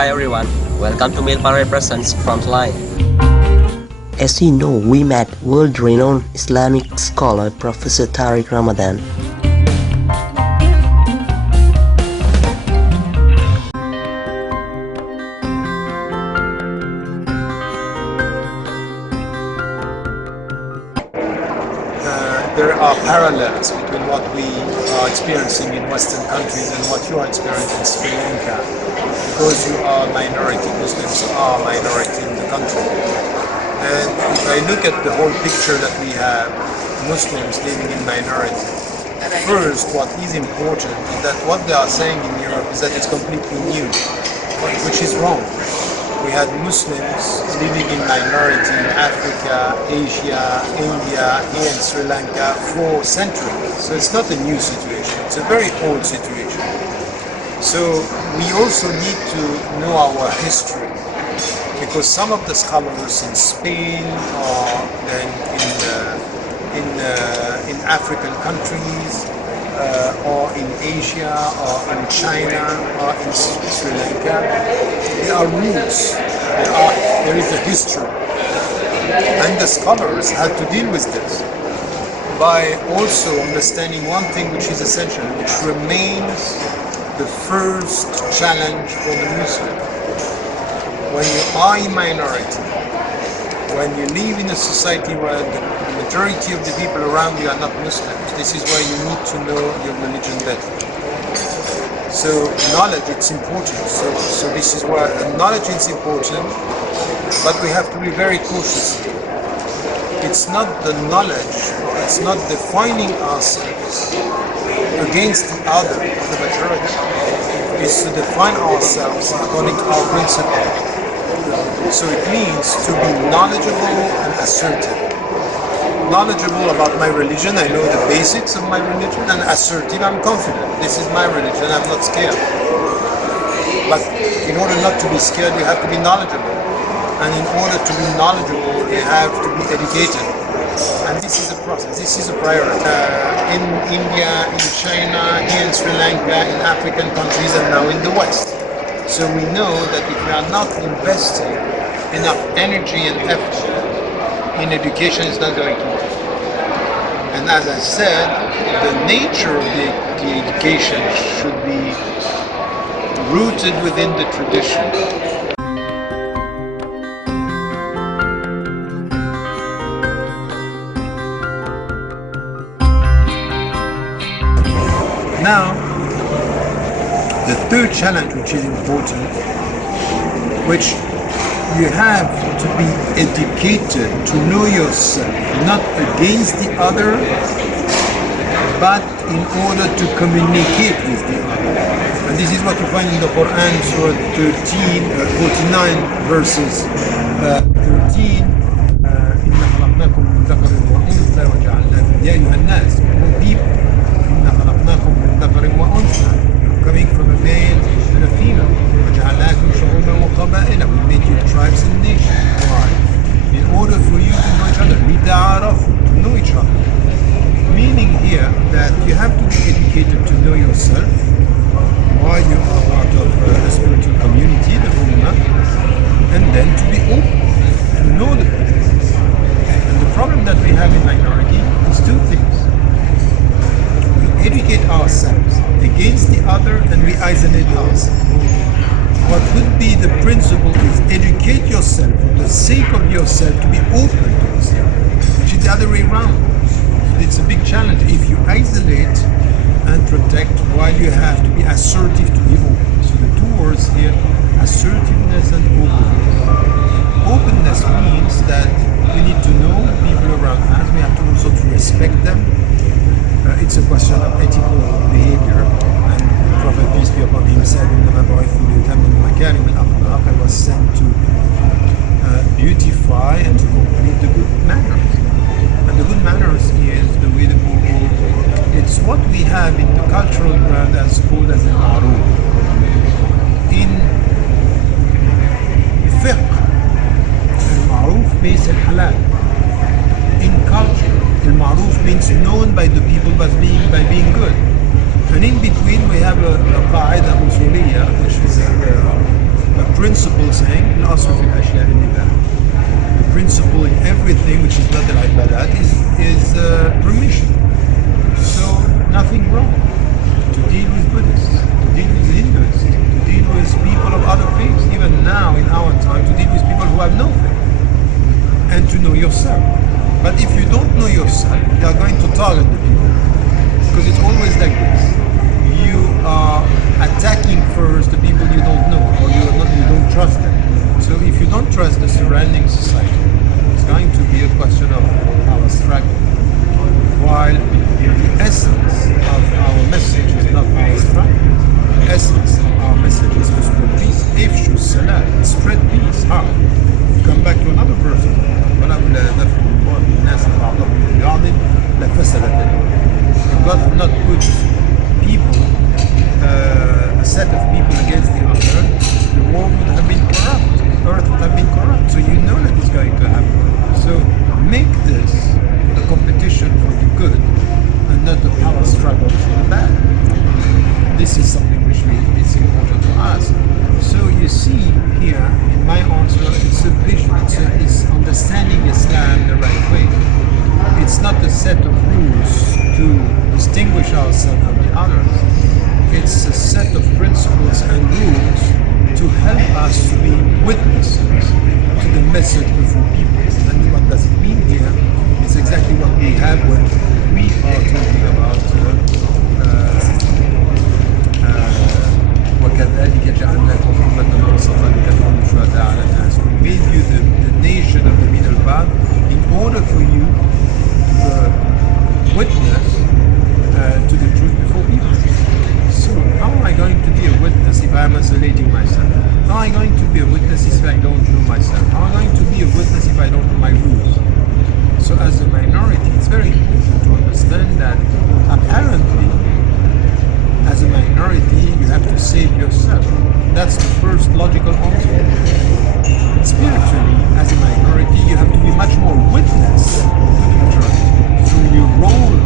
Hi everyone, welcome to Meelparvai Presents FRONT LINE. As you know, we met world-renowned Islamic scholar Professor Tariq Ramadan. There are parallels between what we are experiencing in Western countries and what you are experiencing in Sri Lanka, because you are a minority. Muslims are a minority in the country. And if I look at the whole picture that we have, Muslims living in minority, first what is important is that what they are saying in Europe is that it's completely new, which is wrong. We had Muslims living in minority in Africa, Asia, India, here in Sri Lanka for centuries. So it's not a new situation, it's a very old situation. So we also need to know our history, because some of the scholars in Spain or then in African countries or in Asia or in China or in Sri Lanka, there are roots, there is a history. And the scholars had to deal with this by also understanding one thing which is essential, which remains the first challenge for the Muslim. When you are a minority, when you live in a society where the majority of the people around you are not Muslims, this is where you need to know your religion better. So knowledge, it's important. So this is where knowledge is important, but we have to be very cautious. It's not the knowledge, it's not defining ourselves against the other, the majority. It's to define ourselves according to our principles. So it means to be knowledgeable and assertive. Knowledgeable about my religion, I know the basics of my religion, and assertive, I'm confident. This is my religion, I'm not scared. But in order not to be scared, you have to be knowledgeable. And in order to be knowledgeable, you have to be educated. And this is a process, this is a priority. In India, in China, here in Sri Lanka, in African countries, and now in the West. So we know that if we are not investing enough energy and effort in education, it's not going to work. And as I said, the nature of the education should be rooted within the tradition. Now, the third challenge, which is important, which you have to be educated to know yourself, not against the other, but in order to communicate with the other. And this is what you find in the Quran, Surah 49, verses 13. إِنَّا خَلَقْنَاكُمْ مِنْ ذَكَرٍ وَأُنْثَى وَجَعَلْنَاكُمْ يَا أَيُّهَا النَّاسُ people. إِنَّا خَلَقْنَاكُمْ مِنْ ذَكَرٍ وَأُنْثَى, coming from a male and a female. وَجَعَلْنَاكُمْ شُعُوبًا وَقَبَائِلَ, we made you tribes and nations. Why? In order for you to know each other, لِتَعَارَفُوا, to know each other. Meaning here that you have to be educated to know yourself, why you are part of a spiritual community, the Ummah, and then to be open, to know the things. And the problem that we have in minority is two things. We educate ourselves against the other and we isolate ourselves. What would be the principle is educate yourself for the sake of yourself, to be open to yourself, which is the other way around. It's a big challenge if you isolate and protect while you have to be assertive to be open. So the two words here, assertiveness and openness. Openness means that we need to know people around us, we have to also to respect them. It's a question of ethical behavior. And Prophet, peace be upon him, said, I was sent to beautify and to complete the good manners. And the good manners is the way the people, it's what we have in the cultural ground as called as al-ma'ruf. In fiqh, al-ma'ruf means al-halal. In culture, al-ma'ruf means known by the people by being good. And in between we have a qaida usuliyya, which is a principle saying الأصل في الأشياء الإباحة. The principle in everything which is not al-ibadat is permission. So nothing wrong to deal with Buddhists, to deal with Hindus, to deal with people of other faiths, even now in our time, to deal with people who have no faith, and to know yourself. But if you don't know yourself, you are going to target the people, because it's always like this. You are attacking first the people you don't know, or you don't trust them. So if you don't trust the surrounding society, it's going to be a question of our struggle. While the essence of our message is not our struggle. The essence of our message is to spread peace. Ifshu salam, spread peace. How? Come back to another verse. If God had not put people, a set of people against the other, the world would have been corrupt. Earth would have been corrupt. So you know that it's going to happen. So make this a competition for the good and not a power struggle for the bad. This is something which is important to ask. So you see here in my answer, it's a vision, it's understanding Islam the right way. It's not a set of rules to distinguish ourselves from the others. It's a set of principles and rules to help us to be witnesses to the message before people. And what does it mean here? It's exactly what we have when we are talking about وَكَذَلِكَ جَعَلْنَاكُمْ أُمَّةً وَسَطًا لِتَكُونُوا شُهَدَاءَ عَلَى النَّاسِ. We gave you the nation of the middle path in order for you to witness to the truth before people. So how am I going to be a witness if I am isolating myself? How am I going to be a witness if I don't know myself? How am I going to be a witness if I don't know my rules? So as a minority, it's very important to understand that apparently, as a minority, you have to save yourself. That's the first logical answer. Spiritually, as a minority, you have to be much more witness to the majority. So your role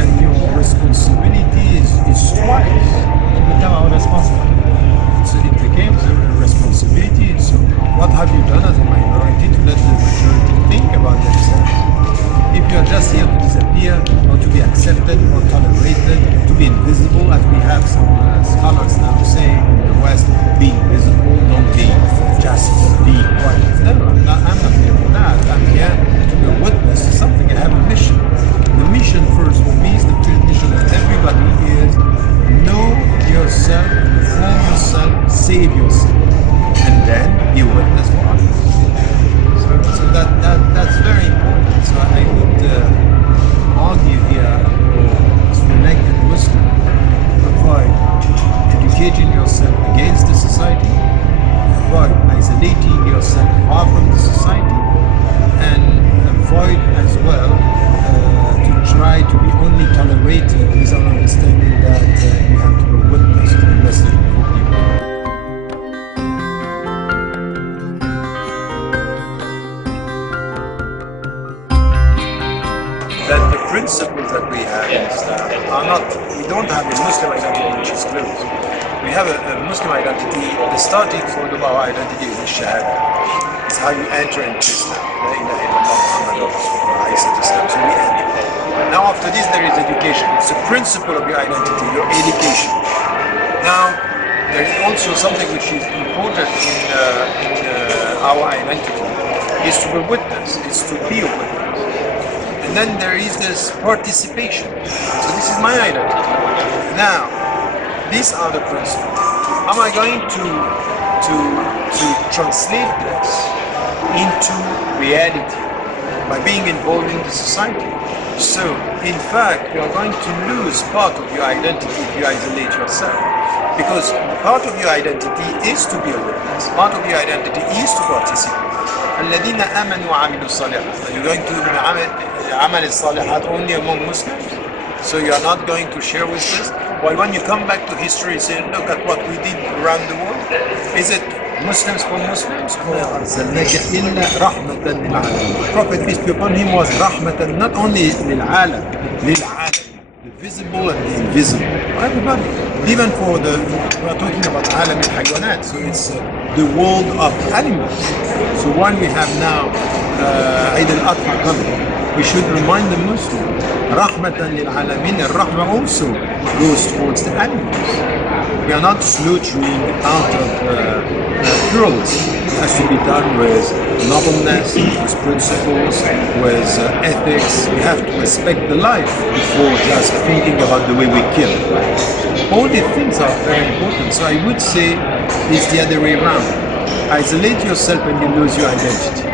and your responsibility is twice. become our responsibility. So it became a responsibility. So what have you done as a minority to let the majority think about themselves? If you are just here to disappear, or to be accepted, or tolerated, to be invisible, as we have some scholars now saying in the West, be invisible, don't be, just be quiet. No, I'm not here for that. I'm here to be a witness to something. I have a mission. The mission first for me is the mission of everybody is know yourself, inform yourself, save yourself, and then be a witness for others. So that's very important. So I would argue here for Sri Lankan Muslim avoid educating yourself against the society, avoid isolating yourself far from the society, and avoid as well to try to be only tolerated without understanding that you have to be a witness to the message for people. That the principles that we have in Islam are not, we don't have a Muslim identity which is closed. We have a Muslim identity, the starting point of our identity is the Shahada. It's how you enter into Islam. La ilaha illallah Muhammadur Rasulullah. So we enter. Now after this there is education. It's a principle of your identity, your education. Now there is also something which is important in our identity, is to be a witness, is to be a witness. And then there is this participation. So this is my identity. Now, these are the principles. Am I going to translate this into reality by being involved in the society? So, in fact, you are going to lose part of your identity if you isolate yourself. Because part of your identity is to be a witness. Part of your identity is to participate. الذين آمنوا وعملوا الصالحات. Are you going to do عمل الصالحات only among Muslims? So you are not going to share with this? Well, when you come back to history, say, look at what we did around the world. Is it Muslims for Muslims? Prophet, peace be upon him, was rahmatan, not only للعالم, the visible and the invisible. Everybody, even for we are talking about alam al-hayawanat, so it's the world of animals. So while we have now Eid al-Adha coming, we should remind the Muslim, rahmatan lil alamin, al-rahmah also goes towards the animals. We are not slaughtering out of cruelty. It has to be done with nobleness, with principles, with ethics. We have to respect the life before just thinking about the way we kill. All these things are very important. So I would say it's the other way around. Isolate yourself and you lose your identity.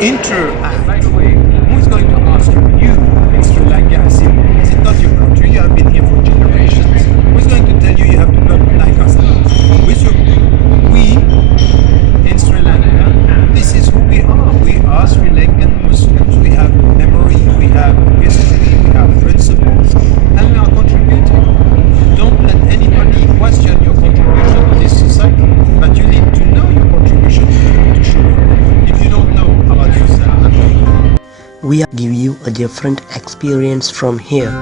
Interact. By the way, who's going to ask you? You in Sri Lanka, is it not your country? You have been here for generations. Who's going to tell you you have to come like us? We in Sri Lanka, this is who we are. We are Sri Lankan Muslims. We have memory, we have history, we have principles, and we are contributing. Don't let anybody question your contribution to this society, but you need to know your contribution to show it. If you don't know about yourself, We give you a different experience from here.